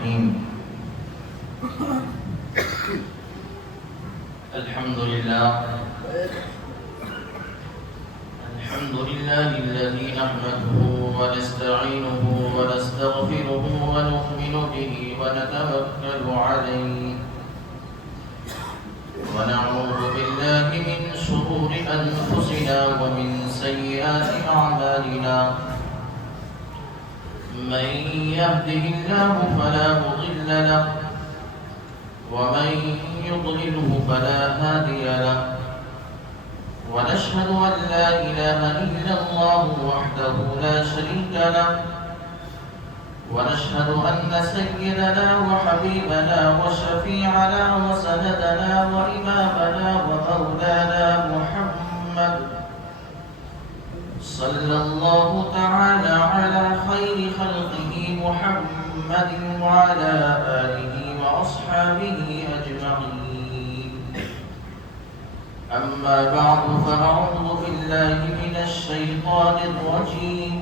الرحيم الحمد لله الذي نحمده ونستعينه ونستغفره ونؤمن به ونتوكل عليه ونعوذ بالله من شرور أنفسنا ومن سيئات أعمالنا من يهده الله فلا مضل له ومن يضلله فلا هادي له ونشهد أن لا إله إلا الله وحده لا شريك له ونشهد أن سيدنا وحبيبنا وشفيعنا وسندنا وإمامنا ومولانا محمد صلى الله تعالى على خير خلقه محمد وعلى آله وأصحابه أجمعين أما بعد فأعوذ بالله من الشيطان الرجيم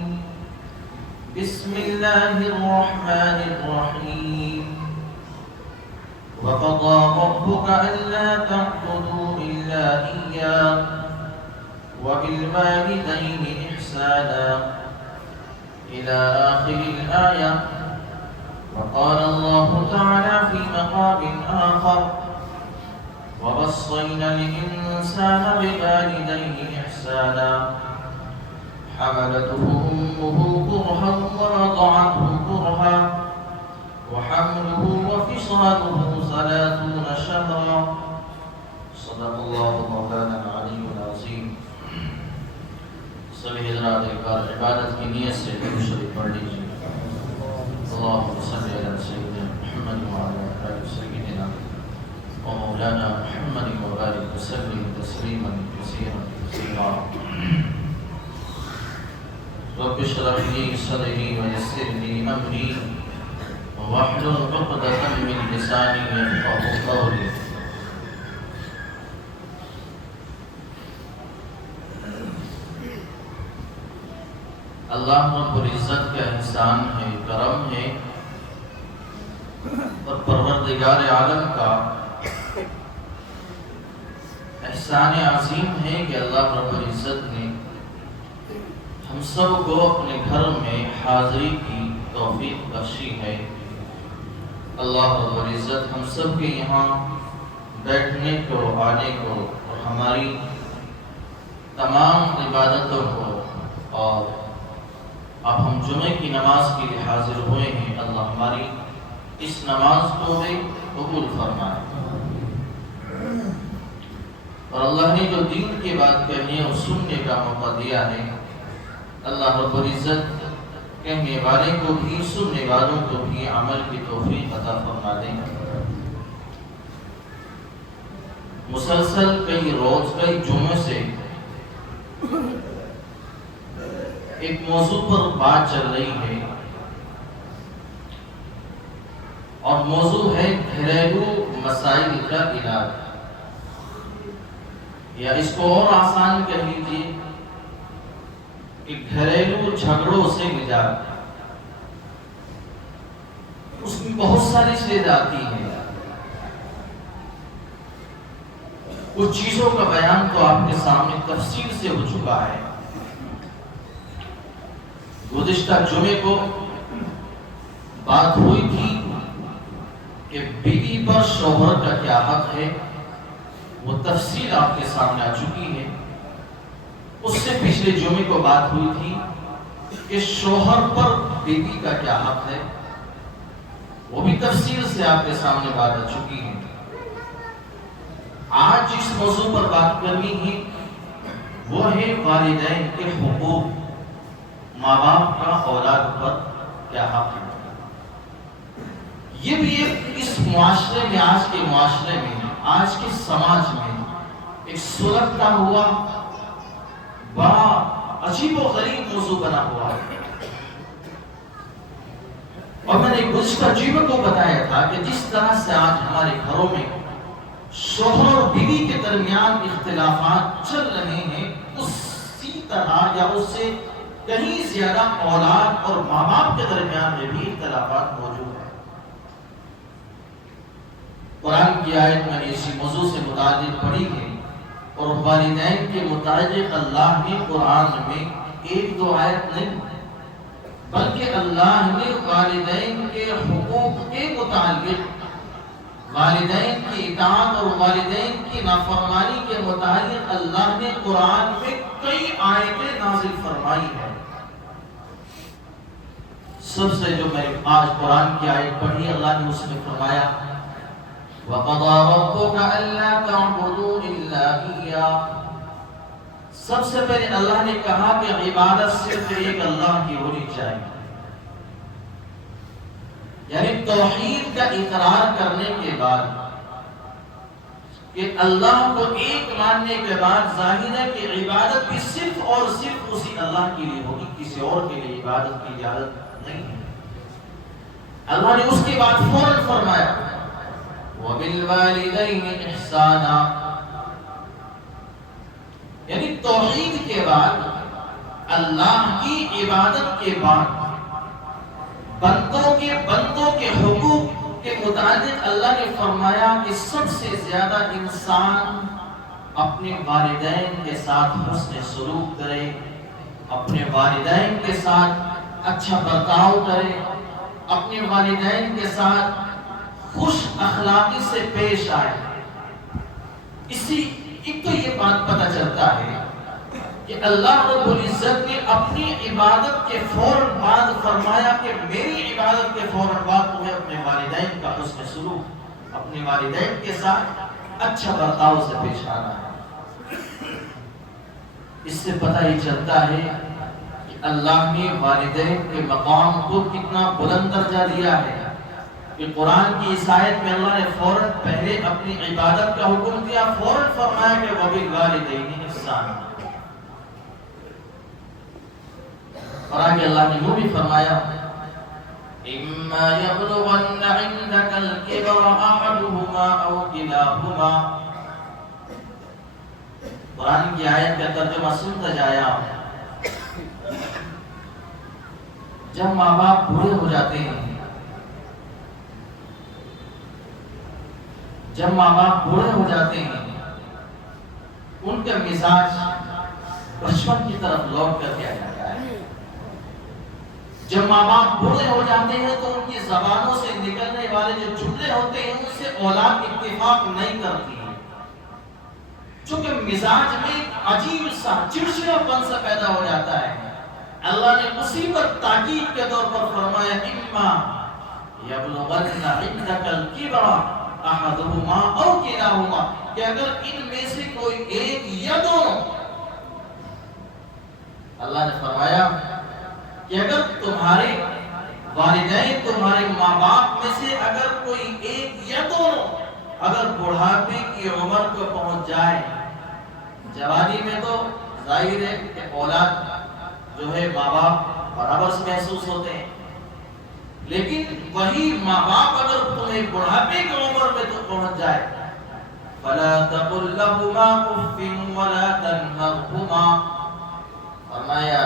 بسم الله الرحمن الرحيم وقضى ربك ألا تعبدوا إلا إياه وبالوالدين إحسانا إلى آخر الآية وقال الله تعالى في مقام آخر ووصينا الإنسان بوالديه إحسانا حملته أمه كرها ووضعته كرها وحمله وفصاله 30 شهرا صدق الله مولانا العلي العظيم سبھی حضرات ایک بار عبادت کی نیت سے درود شریف پڑھ لیجیے اللهم صل على سيدنا محمد وعلى آل سيدنا ومولانا محمد وبارك وسلم تسليما كثيرا كثيرا رب اشرح لي صدري ويسر لي امري واحلل عقدة من لساني يفقهوا قولي اللہ رب العزت کا احسان ہے، کرم ہے اور پروردگار عالم کا احسان عظیم ہے کہ اللہ رب العزت نے ہم سب کو اپنے گھر میں حاضری کی توفیق بخشی ہے۔ اللہ رب العزت ہم سب کے یہاں بیٹھنے کو، آنے کو اور ہماری تمام عبادتوں کو، اور اب ہم جمعے کی نماز کے لیے حاضر ہوئے ہیں، اللہ ہماری اس نماز کو بھی قبول فرمائے، اور اللہ نے جو دین کی بات کہنے اور سننے کا موقع دیا ہے، اللہ رب العزت کہنے والے کو بھی، سننے والوں کو بھی عمل کی توفیق عطا فرما دے۔ مسلسل کئی روز، کئی جمعے سے ایک موضوع پر بات چل رہی ہے، اور موضوع ہے گھریلو مسائل کا علاج، یا اس کو اور آسان کہہ لیجیے کہ گھریلو جھگڑوں سے نجات۔ اس میں بہت ساری چیزیں آتی ہیں، کچھ چیزوں کا بیان تو آپ کے سامنے تفصیل سے ہو چکا ہے۔ گزشتہ جمعے کو بات ہوئی تھی کہ بیوی پر شوہر کا کیا حق ہے، وہ تفصیل آپ کے سامنے آ چکی ہے۔ اس سے پچھلے جمعے کو بات ہوئی تھی کہ شوہر پر بیوی کا کیا حق ہے، وہ بھی تفصیل سے آپ کے سامنے بات آ چکی ہے۔ آج جس موضوع پر بات کرنی ہے وہ ہے والدین کے حقوق، ماں باپ کا اولاد پر کیا حق ہے۔ یہ بھی اس معاشرے میں، آج کے معاشرے میں، آج کے سماج میں ایک سلگتا ہوا بڑا عجیب و غریب موضوع بنا ہوا ہے۔ اور میں نے گزشتہ جمعے کو بتایا تھا کہ جس طرح سے آج ہمارے گھروں میں شوہر اور بیوی کے درمیان اختلافات چل رہے ہیں، اسی طرح یا اس سے کہیں زیادہ اولاد اور ماں باپ کے درمیان میں بھی اختلافات موجود ہیں۔ کی آیت میں نے اسی موضوع سے متعلق پڑھی ہے، اور والدین کے متعلق اللہ نے قرآن میں ایک دو آیت نہیں بلکہ اللہ نے والدین کے حقوق کے متعلق، والدین کی اطاعت اور والدین کی نافرمانی کے متعلق اللہ نے قرآن میں کئی آیتیں نازل فرمائی ہیں۔ سب سے جو میں آج قرآن کی آیت پڑھی، اللہ نے اس میں فرمایا وَقَضَى رَبُّكَ أَلَّا تَعْبُدُوا إِلَّا إِيَّاهُ۔ سب سے پہلے اللہ نے کہا کہ عبادت صرف ایک اللہ کی ہونی چاہیے، یعنی توحید کا اقرار کرنے کے بعد کہ اللہ کو ایک ماننے کے بعد ظاہر ہے کہ عبادت بھی صرف اور صرف اسی اللہ کے لیے ہوگی، کسی اور کے لیے عبادت کی اجازت نہیں ہے۔ اللہ نے اس کے بعد فوراً فرمایا وَبِالْوَالِدَيْنِ إِحْسَانًا، یعنی توحید کے بعد، اللہ کی عبادت کے بعد بندوں کے حقوق کے متعلق اللہ نے فرمایا کہ سب سے زیادہ انسان اپنے والدین کے ساتھ حسن سلوک کرے، اپنے والدین کے ساتھ اچھا برتاؤ کرے، اپنے والدین کے ساتھ خوش اخلاقی سے پیش آئے۔ اسی ایک تو یہ بات پتہ چلتا ہے کہ اللہ رب العزت نے اپنی عبادت کے فوراً بعد فرمایا کہ میری عبادت کے فوراً بعد تمہیں اپنے والدین کا حسن سلوک، اپنے والدین کے ساتھ اچھا برتاؤ سے پیش آنا ہے۔ اس سے پتہ یہ چلتا ہے کہ اللہ نے والدین کے مقام کو کتنا بلند درجہ دیا ہے کہ قرآن کی اس آیت میں اللہ نے فوراً پہلے اپنی عبادت کا حکم دیا، فوراً فرمایا کہ وَبِالْوَالِدَيْنِ إِحْسَانًا، اور آگے اللہ نے وہ بھی فرمایا إِمَّا يَبْلُغَنَّ عِندَكَ الْكِبَرَ أَحَدُهُمَا أَوْ كِلَاهُمَا۔ قرآن کی آیت کا ترجمہ سنتا جایا، جب ماں باپ بوڑھے ہو جاتے ہیں، جب ماں باپ بوڑھے ہو جاتے ہیں، ان کا مزاج بچپن کی طرف لوٹ کر کے آ جاتا ہے۔ جب ماں باپ بوڑھے ہو جاتے ہیں تو ان کی زبانوں سے نکلنے والے جو جملے ہوتے ہیں ان سے اولاد اتفاق نہیں کرتی ہے، چونکہ مزاج میں عجیب سا چڑچڑاپن سا پیدا ہو جاتا ہے۔ اللہ نے اسی پر تاکید کے طور پر فرمایا إِمَّا يَبْلُغَنَّ عِندَكَ الْكِبَرَ أَحَدُهُمَا أَوْ كِلَاهُمَا، کہ اگر ان میں سے کوئی ایک یا دونوں، اللہ نے فرمایا کہ اگر تمہارے والدین، تمہارے ماں باپ میں سے اگر کوئی ایک یا دونوں اگر بڑھاپے کی عمر کو پہنچ جائے، جوانی میں تو ظاہر ہے کہ اولاد جو ہے ماں باپ برابر سے محسوس ہوتے ہیں، لیکن وہی ماں باپ اگر تمہیں بڑھاپے کی عمر میں تو پہنچ جائے، فَلَا تَقُلْ لَهُمَا أُفٍّ وَلَا تَنْهَرْهُمَا، فرمایا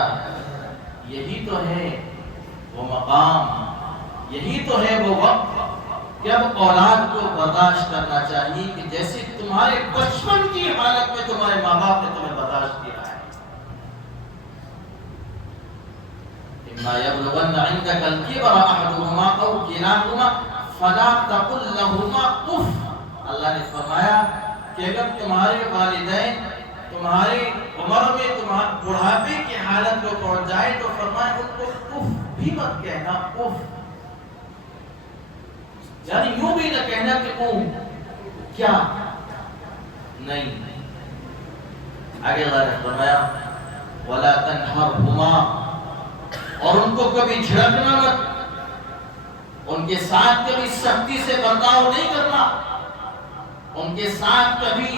یہی تو ہے وہ مقام، یہی تو ہے وہ وقت کہ اب اولاد کو برداشت کرنا چاہیے کہ جیسے تمہارے بچپن کی حالت میں تمہارے ماں باپ نے تمہیں برداشت کیا ہے۔ إِمَّا يَبْلُغَنَّ عِندَكَ الْكِبَرَ أَحَدُهُمَا أَوْ كِلَاهُمَا فَلَا تَقُلْ لَهُمَا أُفٍّ، اللہ نے فرمایا کہ اگر تمہارے والدین تمہاری عمر میں تمہارے بڑھاپے کی حالت کو پہنچ جائے تو فرمایا ان کو اف بھی مت کہنا، اف یعنی یوں بھی نہ کہنا کہ کیا نہیں۔ آگے اللہ نے فرمایا وَلَا تَنْهَرْهُمَا، اور ان کو کبھی جھڑکنا مت، ان کے ساتھ کبھی سختی سے برتاؤ نہیں کرنا، ان کے ساتھ کبھی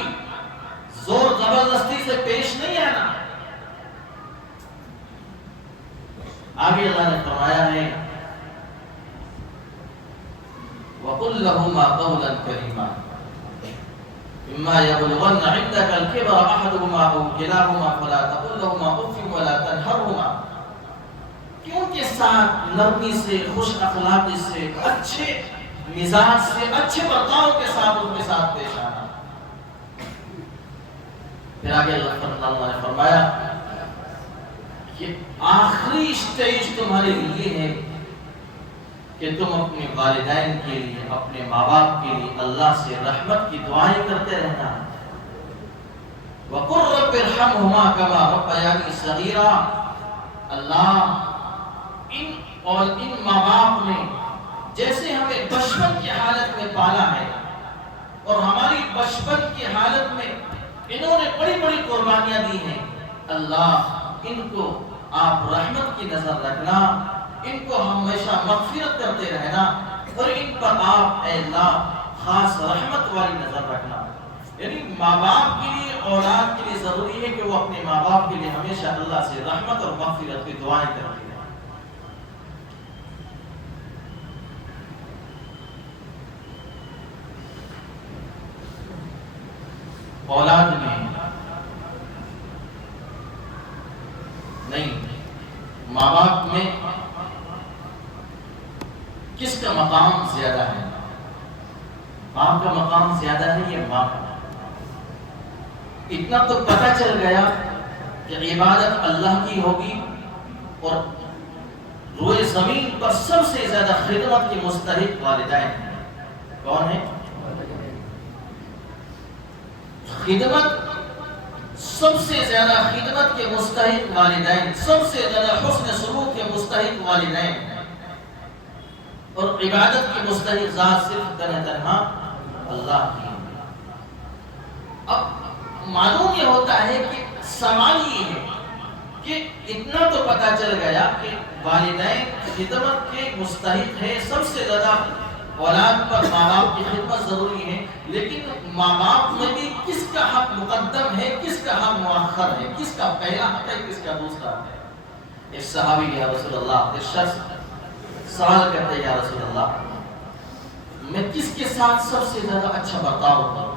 زور زبردستی سے پیش نہیں آنا۔ آگے اللہ نے فرمایا ہے وَقُلْ لَهُمَا قَوْلًا كَرِيمًا إِمَّا يَبْلُغَنَّ عِندَكَ الْكِبَرَ أَحَدُهُمَا أَوْ كِلَاهُمَا فَلَا تَقُلْ لَهُمَا أُفٍّ وَلَا تَنْهَرْهُمَا، کہ ان کے ساتھ نرمی سے، خوش اخلاقی سے، اچھے مزاج سے اچھے برتاؤ کے ساتھ ان کے ساتھ پیش آنا۔ پھر آگے اللہ نے فرمایا کہ آخری اسٹیج تمہارے لیے ہے کہ تم اپنے والدین کے لیے، اپنے ماں باپ کے لیے اللہ سے رحمت کی دعائیں کرتے رہنا۔ وَقُلْ رَبِّ ارْحَمْهُمَا كَمَا رَبَّيَانِي صَغِيرًا، اللہ ان ماں باپ نے جیسے ہمیں بچپن کی حالت میں پالا ہے اور ہماری بچپن کی حالت میں انہوں نے بڑی بڑی قربانیاں دی ہیں، اللہ ان کو آپ رحمت کی نظر رکھنا، ان کو ہمیشہ مغفرت کرتے رہنا، اور ان پر آپ اے اللہ خاص رحمت والی نظر رکھنا۔ یعنی ماں باپ کے لیے، اولاد کے لیے ضروری ہے کہ وہ اپنے ماں باپ کے لیے ہمیشہ اللہ سے رحمت اور مغفرت کی دعائیں کرتے ہیں۔ اولاد میں نہیں، ماں باپ میں کس کا مقام زیادہ ہے؟ باپ کا مقام زیادہ ہے یا ماں کا؟ اتنا تو پتہ چل گیا کہ عبادت اللہ کی ہوگی، اور روئے زمین پر سب سے زیادہ خدمت کے مستحق والدین ہیں۔ کون ہے؟ خدمت، سب سے زیادہ خدمت کے مستحق والدین، سب سے زیادہ حسن سلوک کے مستحق والدین، اور عبادت کی مستحق ذات صرف تنہا اللہ کی۔ اب معلوم یہ ہوتا ہے کہ سوال یہ ہے کہ اتنا تو پتہ چل گیا کہ والدین خدمت کے مستحق ہے، سب سے زیادہ اولاد پر ماں باپ کی خدمت ضروری ہے، لیکن ماں باپ میں بھی کس کا حق مقدم ہے، کس کا حق مؤخر ہے، کس کا پہلا حق ہے، کس کا دوسرا حق ہے؟ ایک صحابی یا رسول اللہ، ایک شخص سوال کرتے یا رسول اللہ، میں کس کے ساتھ سب سے زیادہ اچھا برتاؤ کروں؟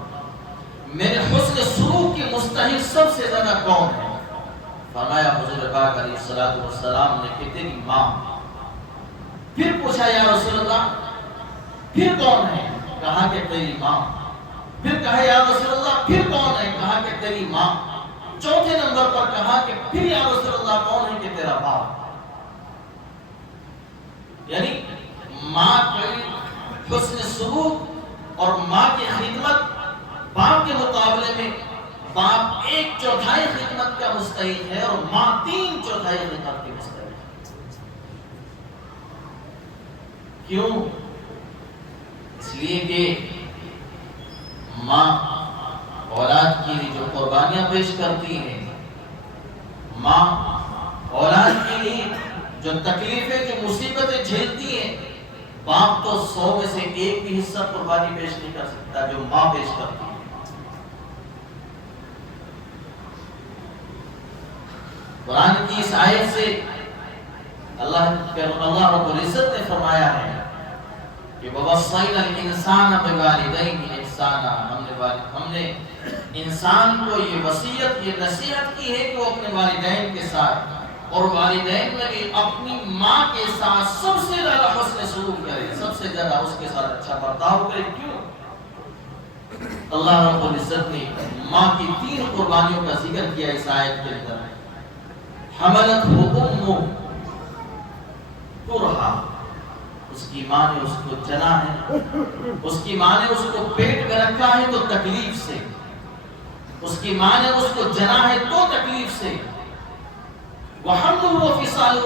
میرے حسن سلوک کے مستحق سب سے زیادہ کون ہے؟ فرمایا حضور پاک علیہ الصلوۃ والسلام نے کہ تیری ماں۔ پھر پوچھا یا رسول اللہ پھر کون ہے؟ کہا کہ تیری ماں۔ پھر کہا یا رسول اللہ پھر کون ہے؟ کہا کہ تیری ماں۔ چوتھے نمبر پر کہا کہ پھر یا رسول اللہ کون ہے؟ کہ تیرا باپ۔ یعنی ماں کے حسن سلوک اور ماں کی خدمت باپ کے مقابلے میں باپ 1/4 خدمت کا مستحق ہے اور ماں 3/4 خدمت کی مستحق ہے۔ کیوں؟ اس لیے کہ ماں اولاد کے لیے جو قربانیاں پیش کرتی ہے، ماں اولاد کے لیے جو تکلیفیں، جو مصیبتیں جھیلتی ہیں، باپ تو 100 میں سے 1 بھی حصہ قربانی پیش نہیں کر سکتا جو ماں پیش کرتی ہے۔ قرآن کی اس آیت سے اللہ رب العزت نے فرمایا ہے کہ وَوَصَّيْنَا الْإِنسَانَ بِوَالِدَيْهِ إِحْسَانًا، ہم نے انسان کو یہ وصیت، یہ نصیحت کی ہے کہ وہ اپنے والدین کے ساتھ اور والدین میں بھی اپنی ماں کے ساتھ سب سے زیادہ حسن سلوک کرے، سب سے زیادہ اس کے ساتھ اچھا برتاؤ کرے۔ کیوں؟ اللہ رب العزت نے ماں کی 3 قربانیوں کا ذکر کیا اس آیت کے اندر۔ حملتہ امہ کرہا، اس کی ماں نے اس کو جنا ہے، اس کی ماں نے اس کو پیٹ میں رکھا ہے تو تکلیف سے، اس کی ماں نے اس کو جنا ہے تو تکلیف سے، وحملہ وفصالہ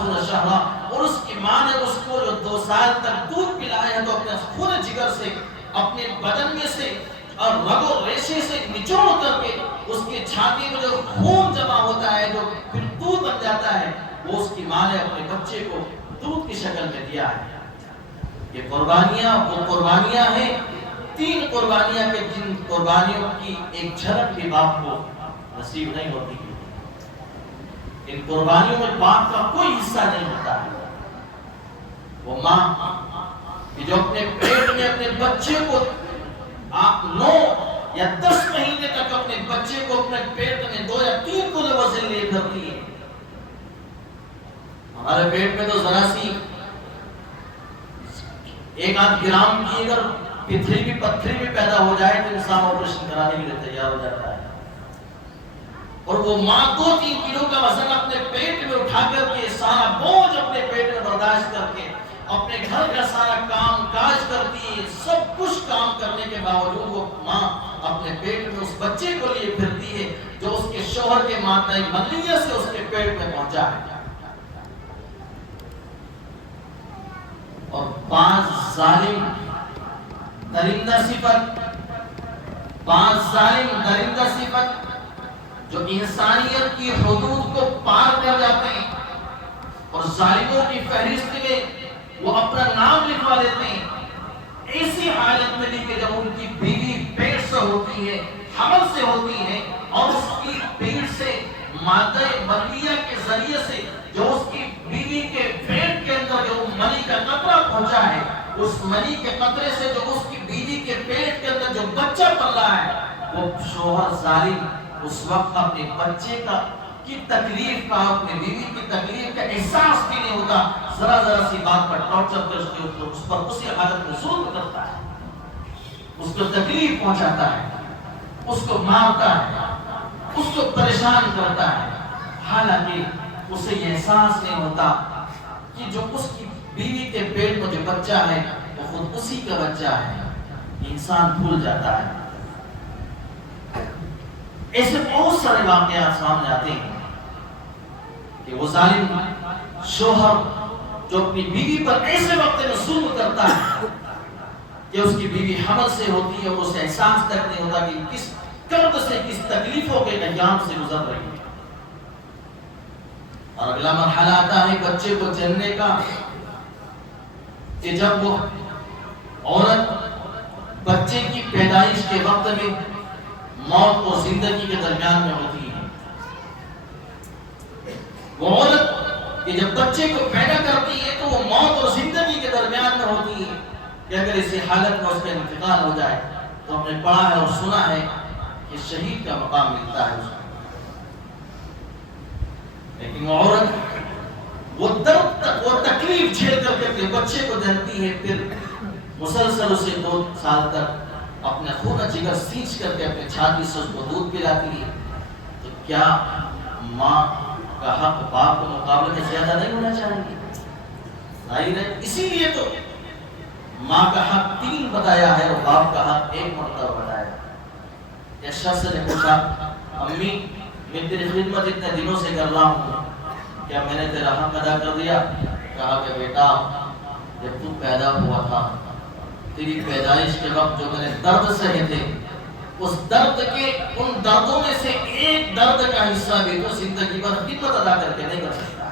30 شہرا، اور اس کی ماں نے اس کو جو 2 سال تک دودھ پلایا ہے تو اپنے خون جگر سے، اپنے بدن میں سے اور رگ و ریشے سے نچوڑ کر کے اس کی چھاتی میں جو خون جمع ہوتا ہے، جو پھر دودھ بن جاتا ہے، وہ اس کی ماں نے اپنے بچے کو دودھ کی شکل میں دیا ہے۔ یہ قربانیاں وہ قربانیاں ہیں، 3 قربانیاں کہ جن قربانیوں کی ایک جھلک بھی باپ کو نصیب نہیں ہوتی۔ ان قربانیوں میں باپ کا کوئی حصہ نہیں ہوتا ہے۔ وہ ماں کہ جو اپنے پیٹ میں اپنے بچے کو 9 یا 10 مہینے تک اپنے بچے کو اپنے پیٹ میں 2 یا 3 کلو وزن لے کرتی ہے۔ ہمارے پیٹ میں تو ذرا سی ایک آدھ گرام کی اگر پتھری بھی پیدا ہو جائے تو انسان آپریشن کرانے کے لیے تیار ہو جاتا ہے. اور وہ ماں 2-3 کلو کا وزن اپنے پیٹ میں اٹھا کر کے سارا بوجھ اپنے پیٹ میں برداشت کر کے اپنے گھر کا سارا کام کاج کرتی ہے. سب کچھ کام کرنے کے باوجود وہ ماں اپنے پیٹ میں اس بچے کو لیے پھرتی ہے جو اس کے شوہر کے مادہ ملیہ سے اس کے پیٹ میں پہنچا ہے. اور 5 ظالم درندہ صفت جو انسانیت کی حدود کو پار کر جاتے ہیں اور ظالموں کی فہرست میں وہ اپنا نام لکھوا لیتے ہیں. ایسی حالت میں بھی کہ جب ان کی بیوی پیٹ سے ہوتی ہے، حمل سے ہوتی ہے، اور اس کی پیٹ سے مادہ ملیہ کے ذریعے سے جو اس کی بیوی کے پیٹ کے اندر جو منی کا قطرہ پہنچا ہے، اس منی کے قطرے سے جو اس کی بیوی کے پیٹ کے اندر جو بچہ پل رہا ہے، وہ شوہر ظالم اس وقت اپنے بچے کی تکلیف کا، اپنے بیوی کی تکلیف کا احساس بھی نہیں ہوتا. ذرا سی بات پر ٹارچر کر اس پر اسی حالت میں ظلم کرتا ہے، اس کو تکلیف پہنچاتا ہے، اس کو مارتا ہے، اس کو پریشان کرتا ہے. حالانکہ اسے یہ احساس نہیں ہوتا کہ جو اس کی بیوی کے پیٹ میں جو بچہ ہے وہ خود اسی کا بچہ ہے. انسان بھول جاتا ہے. ایسے بہت سارے واقعات سامنے آتے ہیں کہ وہ ظالم شوہر جو اپنی بیوی پر ایسے وقت میں ظلم کرتا ہے کہ اس کی بیوی حمل سے ہوتی ہے اور اسے احساس تک نہیں ہوتا کہ کس کرب سے، کس تکلیفوں کے ایام سے گزر رہی ہے. اور اگلا مرحلہ آتا ہے بچے کو جننے کا، کہ جب وہ عورت بچے کی پیدائش کے وقت میں موت اور زندگی کے درمیان میں ہوتی ہے. وہ عورت کہ جب بچے کو پیدا کرتی ہے تو وہ موت اور زندگی کے درمیان میں ہوتی ہے کہ اگر اسی حالت میں اس کا انتقال ہو جائے تو ہم نے پڑھا ہے اور سنا ہے کہ شہید کا مقام ملتا ہے اس کو. لیکن وہ عورت وہ درد وہ تکلیف جھیل کر کے بچے کو جنتی ہے، پھر مسلسل اسے 2 سال تک اپنے خون جگر سینچ کر کے اپنے چھاتی سے اس کو دودھ پلاتی ہے. تو کیا ماں کا حق باپ کے مقابلے میں زیادہ نہیں ہونا چاہیے؟ ظاہر ہے. اسی لیے تو ماں کا حق 3 بتایا ہے اور باپ کا حق 1 مرتبہ بتایا ہے. ایک شخص نے پوچھا، امی میں تیری خدمت اتنے دنوں سے کر رہا ہوں، کیا میں نے تیرا حق ادا کر دیا؟ کہا کہ بیٹا جب تو پیدا ہوا تھا تیری پیدائش کے وقت جو میں نے درد سہے تھے، اس درد کے ان دردوں میں سے ایک درد کا حصہ بھی تو زندگی بھر خدمت ادا کر کے نہیں کر سکتا.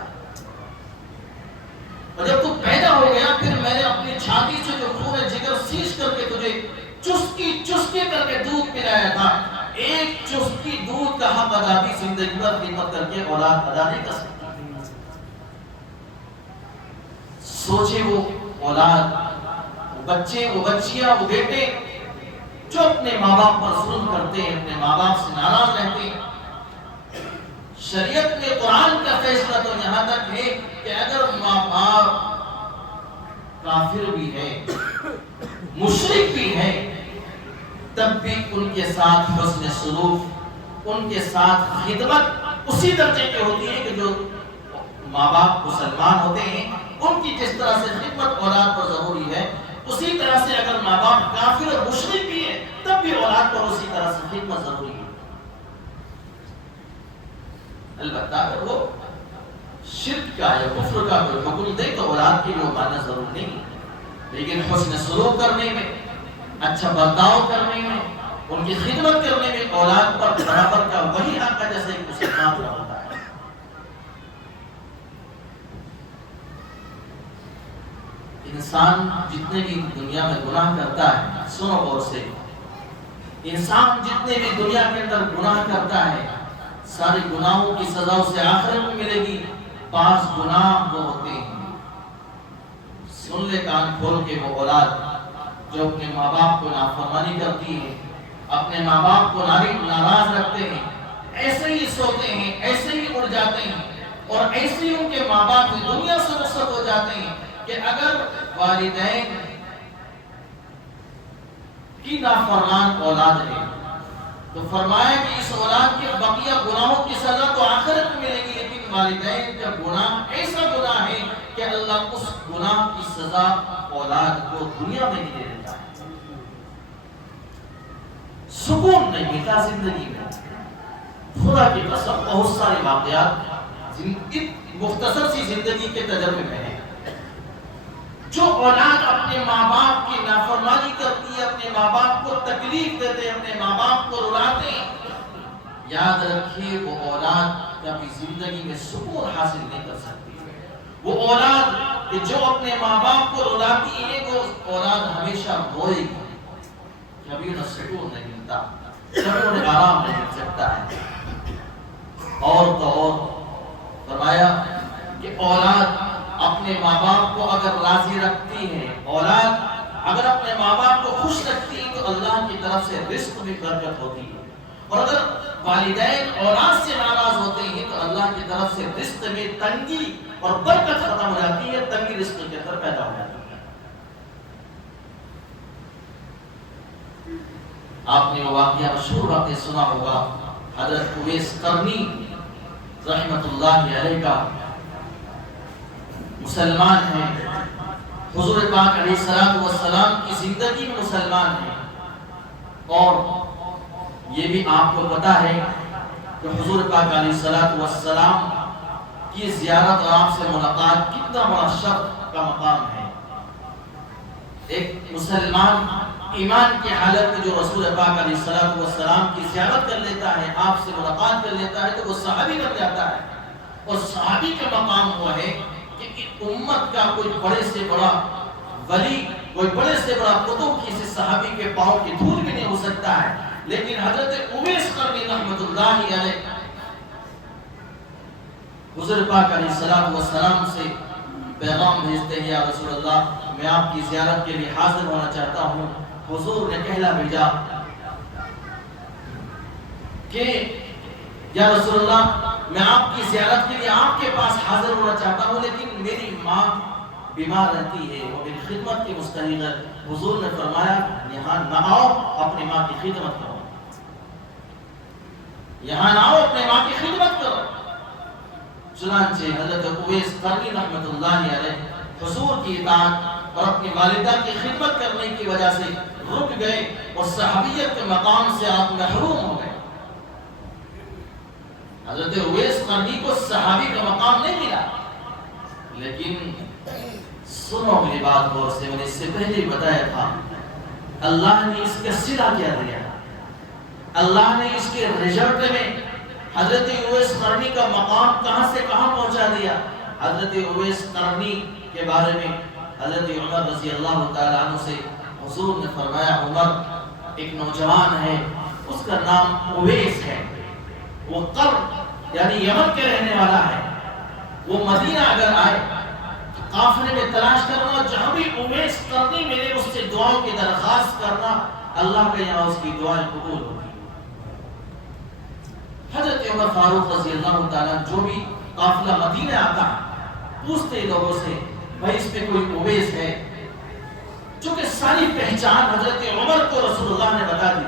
اور جب تو پیدا ہو گیا پھر میں نے اپنی چھاتی سے جو خون جگر سینچ کر کے تجھے چسکی کر کے دودھ پلایا تھا، ایک چسکی دودھ کا حق ادا بھی زندگی بھر خدمت کر کے اولاد ادا نہیں کر سکتی. سوچے وہ اولاد، وہ بچے، وہ بچیاں، وہ بیٹے جو اپنے ماں باپ پر ظلم کرتے ہیں، اپنے ماں باپ سے ناراض رہتے ہیں. شریعت میں قرآن کا فیصلہ تو یہاں تک ہے کہ اگر ماں باپ کافر بھی ہے، مشرک بھی ہے، تب بھی ان کے ساتھ حسن سلوک، ان کے ساتھ خدمت اسی درجے کی ہوتی ہے کہ جو ماں باپ مسلمان ہوتے ہیں ان کی جس طرح سے خدمت اولاد پر ضروری ہے، اسی طرح سے اگر ماں باپ کافر اور مشرک بھی ہے تب بھی اولاد پر اسی طرح سے خدمت ضروری ہے. البتہ اگر وہ شرک کا یا کفر کا کوئی حکم دے تو اولاد کے لیے ماننا ضروری نہیں، لیکن حسن سلوک کرنے میں، اچھا برتاؤ کرنے میں، ان کی خدمت کرنے میں اولاد پر برابر کا وہی حق ہے جیسے ایک مسلمان کا ہوتا ہے. انسان جتنے بھی دنیا میں گناہ کرتا ہے، سنو غور سے، انسان جتنے بھی دنیا کے اندر گناہ کرتا ہے سارے گناہوں کی سزا اسے آخرت میں ملے گی. 5 گناہ وہ ہوتے ہیں، سن لے کان کھول کے، وہ اولاد جو اپنے ماں باپ کو نافرمانی کرتی ہے، اپنے ماں باپ کو ناراض رکھتے ہیں، ایسے ہی سوتے ہیں، ایسے ہی اڑ جاتے ہیں اور ایسے ہی ان کے ماں باپ دنیا سے رخصت ہو جاتے ہیں کہ اگر والدین کی نافرمان اولاد ہے، تو فرمایا کہ اس اولاد کے بقیہ گناہوں کی سزا تو آخرت میں ملے گی، لیکن والدین کا گناہ ایسا گناہ ہے کہ اللہ اس گناہ کی سزا اولاد کو دنیا میں نہیں دے دیتا ہے۔ سکون نہیں ملتا زندگی میں۔ خدا کی قسم بہت سارے واقعات مختصر سی زندگی کے تجربے میں ہیں۔ جو اولاد اپنے ماں باپ کی نافرمانی کرتی ہے، اپنے ماں باپ کو تکلیف دیتے، اپنے ماں باپ کو رلاتے ہیں، یاد رکھیے وہ اولاد کبھی زندگی میں سکون حاصل نہیں کر سکتی۔ وہ اولاد جو اپنے ماں باپ کو رلاتی ہے، وہ اولاد ہمیشہ روئے گی، کبھی انہیں سکون نہیں ملتا، کبھی انہیں آرام نہیں مل سکتا ہے۔ اور تو اور فرمایا کہ اولاد اپنے ماں باپ کو اگر راضی رکھتی ہے، اولاد اگر اپنے ماں باپ کو خوش رکھتی ہے تو اللہ کی طرف سے رزق میں برکت ہوتی ہے، اور اگر والدین اولاد سے ناراض ہوتے ہیں تو اللہ کی طرف سے رزق میں تنگی اور برکت ختم ہو جاتی ہے، تنگی رزق کے اندر پیدا ہو جاتی ہے۔ آپ نے وہ واقعہ مشہور واقعہ سنا ہوگا، حضرت اویس قرنی رحمت اللہ علیہ کا، مسلمان ہیں، حضور پاک علیہ السلام کی زندگی میں مسلمان ہیں، اور یہ بھی آپ کو پتا ہے کہ حضور پاک علیہ السلام کی زیارت اور آپ سے ملاقات کتنا بڑا شرف کا مقام ہے۔ ایک مسلمان ایمان کی حالت میں جو رسول پاک علیہ السلام کی زیارت کر لیتا ہے، آپ سے ملاقات کر لیتا ہے، تو وہ صحابی بن جاتا ہے، اور صحابی کا مقام ہوا ہے کہ امت کا کوئی بڑے سے بڑا ولی، کوئی بڑے سے بڑا قطب کسی صحابی کے پاؤں کی دھول بھی نہیں ہو سکتا ہے۔ لیکن حضرت اویس قرنی رحمت اللہ علیہ حضور پاک علیہ السلام سے پیغام بھیجتے ہیں، یا رسول اللہ میں آپ کی زیارت کے لیے حاضر ہونا چاہتا ہوں۔ حضور نے کہلا بھیجا کہ یا رسول اللہ میں آپ کی زیارت کے لیے آپ کے پاس حاضر ہونا چاہتا ہوں، لیکن میری ماں بیمار رہتی ہے، وہ میری خدمت کے مستحق ہے۔ حضور نے فرمایا یہاں نہ آؤ، اپنی ماں کی خدمت کرو، یہاں نہ آؤ، اپنی ماں کی خدمت کرو۔ چنانچہ حضرت اویس قرنی رحمت اللہ علیہ حضور کی اطاعت اور اپنی والدہ کی خدمت کرنے کی وجہ سے رک گئے، اور صحابیت کے مقام سے آپ محروم ہو گئے۔ حضرت اویس قرنی کو صحابی کا مقام نہیں ملا، لیکن سنو میری بات غور سے، میں نے اس سے پہلے ہی بتایا تھا، اللہ نے اس کا صلہ کیا دیا، اللہ نے اس کے رزلٹ میں حضرت اویس قرنی کا مقام کہاں سے کہاں پہنچا دیا۔ حضرت اویس قرنی کے بارے میں حضرت عمر رضی اللہ تعالیٰ عنہ سے حضور نے فرمایا، عمر ایک نوجوان ہے، اس کا نام اویس ہے، وہ قرن یعنی یمن کے رہنے والا ہے، وہ مدینہ اگر آئے قافلے میں تلاش کرنا، جہاں بھی اویس قرنی ملے اس سے دعاؤں کی درخواست کرنا، اللہ کے یہاں اس کی دعائیں قبول ہوتی۔ حضرت عمر فاروق رضی اللہ تعالیٰ جو بھی قافلہ مدینہ آتا پوچھتے لوگوں سے بھائی اس میں کوئی اویس ہے، چونکہ ساری پہچان حضرت عمر کو رسول اللہ نے بتا دی۔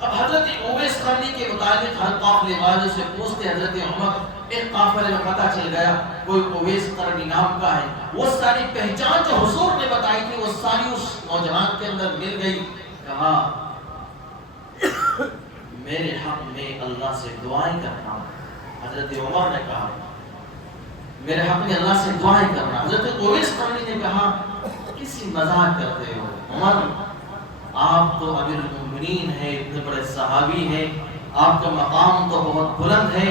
اب حضرت اویس قرنی کے متعلق ہر قافلے والے سے پوچھتے، حضرت عمر ایک قافلے میں پتہ چل گیا کوئی اویس قرنی نام کا ہے، وہ ساری پہچان جو حضور نے بتائی تھی وہ ساری اس نوجوان کے اندر مل گئی۔ کہا میرے حق میں اللہ سے دعائیں کرنا، حضرت عمر نے کہا میرے حق میں اللہ سے دعائیں کرنا۔ حضرت اویس قرنی نے کہا کسی مذاق کرتے ہو عمر، آپ تو امیر المومنین ہیں، اتنے بڑے صحابی ہیں، آپ کا مقام تو بہت بلند ہے،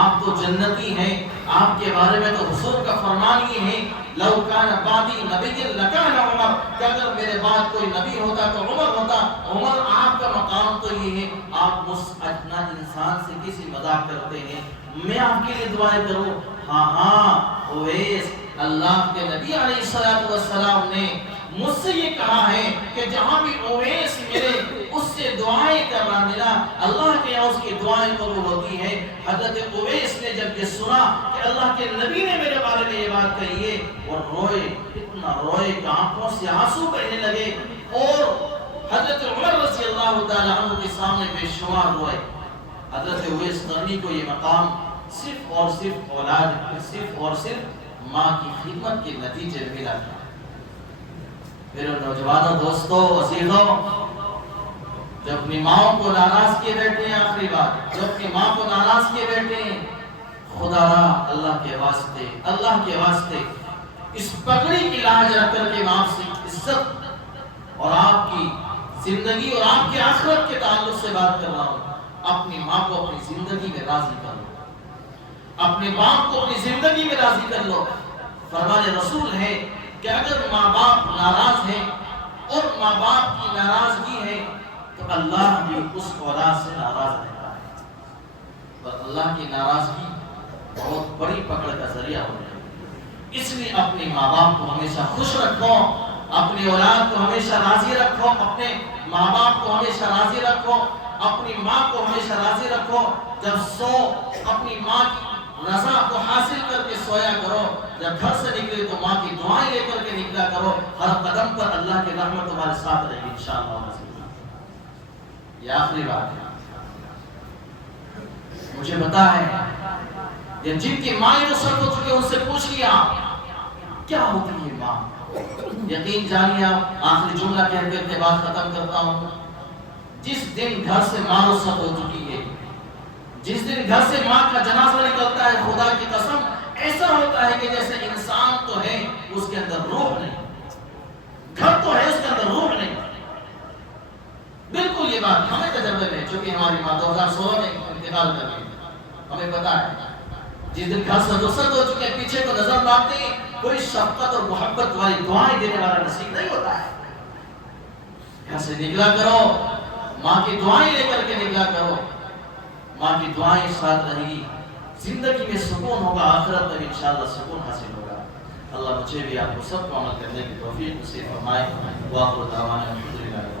آپ تو جنتی ہیں، آپ کے بارے میں تو حضور کا فرمان یہ ہے لو کان بعدی نبی لکان عمر، کہ اگر میرے بعد کوئی نبی ہوتا تو عمر ہوتا۔ عمر آپ کا مقام تو یہ ہے، آپ اس ادنا انسان سے کسی مذاق کرتے ہیں، میں آپ کے لیے دعائیں کروں؟ ہاں اویس، اللہ کے نبی علیہ السلام نے مجھ سے یہ کہا ہے کہ جہاں بھی اویس ملے اس سے دعائیں کرنا ملا، اللہ کے یہاں اس کی دعائیں قبول ہوتی ہیں۔ حضرت اویس نے جب یہ سنا کہ اللہ کے نبی نے میرے بارے میں یہ بات کہی ہے، اور روئے، اتنا روئے کہ آنکھوں سے آنسو بہنے لگے، اور حضرت عمر رضی اللہ تعالیٰ عنہ کے سامنے بے شمار روئے. حضرت اویس قرنی کو یہ مقام صرف اور صرف اولاد، صرف اور صرف ماں کی خدمت کے نتیجے میں ملا تھا. میرے نوجوانوں، دوستوں، عزیزوں، جو اپنی ماں کو ناراض کیے بیٹھے ہیں، آخری بات، جو اپنی ماں کو ناراض کیے بیٹھے ہیں، خدا را اللہ کے واسطے اس پگڑی کی لاج رکھ کر کے آپ سے عزت اور آپ کی زندگی اور آپ کے آخرت کے تعلق سے بات کر رہا ہوں. اپنی ماں کو اپنی زندگی میں راضی کر لو، اپنے باپ کو اپنی زندگی میں راضی کر لو. فرمان رسول ہے کہ اگر ماں باپ ناراض ہیں اور ماں باپ کی ناراضگی ہے تو اللہ بھی اس اولاد سے ناراض رہتا ہے. اور اللہ کی ناراضگی بہت بڑی پکڑ کا ذریعہ ہو جائے. اس لیے اپنے ماں باپ کو ہمیشہ خوش رکھو، اپنی اولاد کو ہمیشہ راضی رکھو، اپنے ماں باپ کو ہمیشہ راضی رکھو، اپنی ماں کو ہمیشہ راضی رکھو. جب سو اپنی ماں کی رضا کو حاصل کر کے سویا کرو. جب گھر سے نکلے تو ماں کی دعائیں لے کر کے نکلا کرو. ہر قدم پر اللہ کی رحمت تمہارے ساتھ رہے گی انشاءاللہ. یہ آخری بات ہے. مجھے پتا ہے جن کی مائیں نصرت ہو چکے ان سے پوچھ لیا کیا ہوتی ہے ماں. یقین جانیے آپ، آخری جملہ کہہ کر کے بات ختم کرتا ہوں. جس دن گھر سے ماں نصرت ہو چکی ہے، جس دن گھر سے ماں کا جنازہ نکلتا ہے، خدا کی قسم ایسا ہوتا ہے کہ جیسے انسان تو ہے اس کے اندر روح نہیں، گھر تو ہے اس کے اندر روح نہیں. بالکل یہ بات ہمیں تجربے میں، چونکہ ہماری ماں 2016 میں انتقال کر گئی، ہمیں پتا ہے. جس دن گھر سے رخصت ہو چکے پیچھے کو نظر مارتے ہیں، کوئی شفقت اور محبت والی دعائیں دینے والا نصیب نہیں ہوتا ہے. گھر سے نکلا کرو، ماں کی دعائیں لے کر کے نکلا کرو. ماں کی دعائیں ساتھ رہے گی، زندگی میں سکون ہوگا، آخرت میں انشاءاللہ سکون حاصل ہوگا. اللہ مجھے بھی آپ کو سب کو عمل کرنے کی توفیق نصیب فرمائے. وآخر دعوانا الحمدللہ.